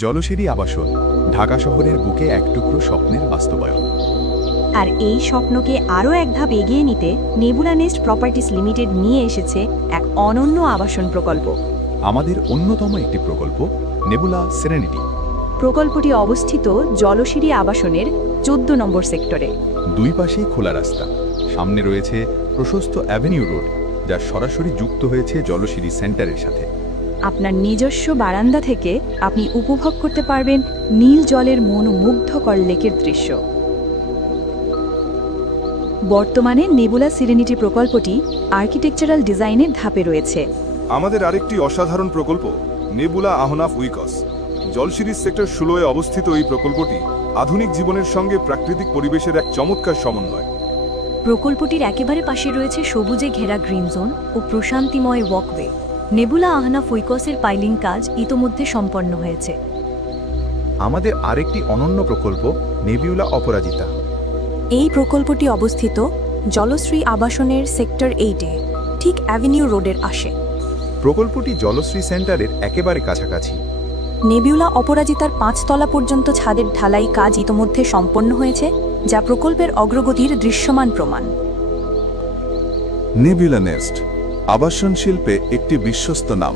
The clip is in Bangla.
জলসিঁড়ি আবাসন ঢাকা শহরের বুকে এক টুকরো স্বপ্নের বাস্তবায়ন। আর এই স্বপ্নকে আরও এক ধাপ এগিয়ে নিতে নেবুলা নেস্ট প্রপার্টিস লিমিটেড নিয়ে এসেছে এক অনন্য আবাসন প্রকল্প। আমাদের অন্যতম একটি প্রকল্প নেবুলা সেরেনিটি। প্রকল্পটি অবস্থিত জলসিঁড়ি আবাসনের 14 নম্বর সেক্টরে। দুই পাশেই খোলা রাস্তা, সামনে রয়েছে প্রশস্ত অ্যাভিনিউ রোড, যা সরাসরি যুক্ত হয়েছে জলসিঁড়ি সেন্টারের সাথে। আপনার নিজস্ব বারান্দা থেকে আপনি উপভোগ করতে পারবেন নীল জলের মনোমুগ্ধকর লেকের দৃশ্য। বর্তমানে নেবুলা সেরেনিটি প্রকল্পটি আর্কিটেকচারাল ডিজাইনের ধাপে রয়েছে। আমাদের আরেকটি অসাধারণ প্রকল্প nebula Ahnaf weeks. Jolshiri sector 16-এ অবস্থিত এই প্রকল্পটি আধুনিক জীবনের সঙ্গে প্রাকৃতিক পরিবেশের এক চমৎকার সমন্বয়। প্রকল্পটির একেবারে পাশে রয়েছে সবুজে ঘেরা গ্রিন জোন ও প্রশান্তিময় ওয়াকওয়ে। নেবুলা আহনাফ উইকসের পাইলিং কাজ ইতোমধ্যে সম্পন্ন হয়েছে। আমাদের আরেকটি অনন্য প্রকল্প নেবিউলা অপরাজিতা। এই প্রকল্পটি অবস্থিত জলশ্রী আবাসনের সেক্টর 8-এ, ঠিক অ্যাভিনিউ রোডের আশে। প্রকল্পটি জলশ্রী সেন্টারের একেবারে কাছাকাছি। নেবিউলা অপরাজিতার 5 তলা পর্যন্ত ছাদের ঢালাই কাজ ইতোমধ্যে সম্পন্ন হয়েছে, যা প্রকল্পের অগ্রগতির দৃশ্যমান প্রমাণ। নেবুলা নেস্ট আবাসন শিল্পে একটি বিশ্বস্ত নাম।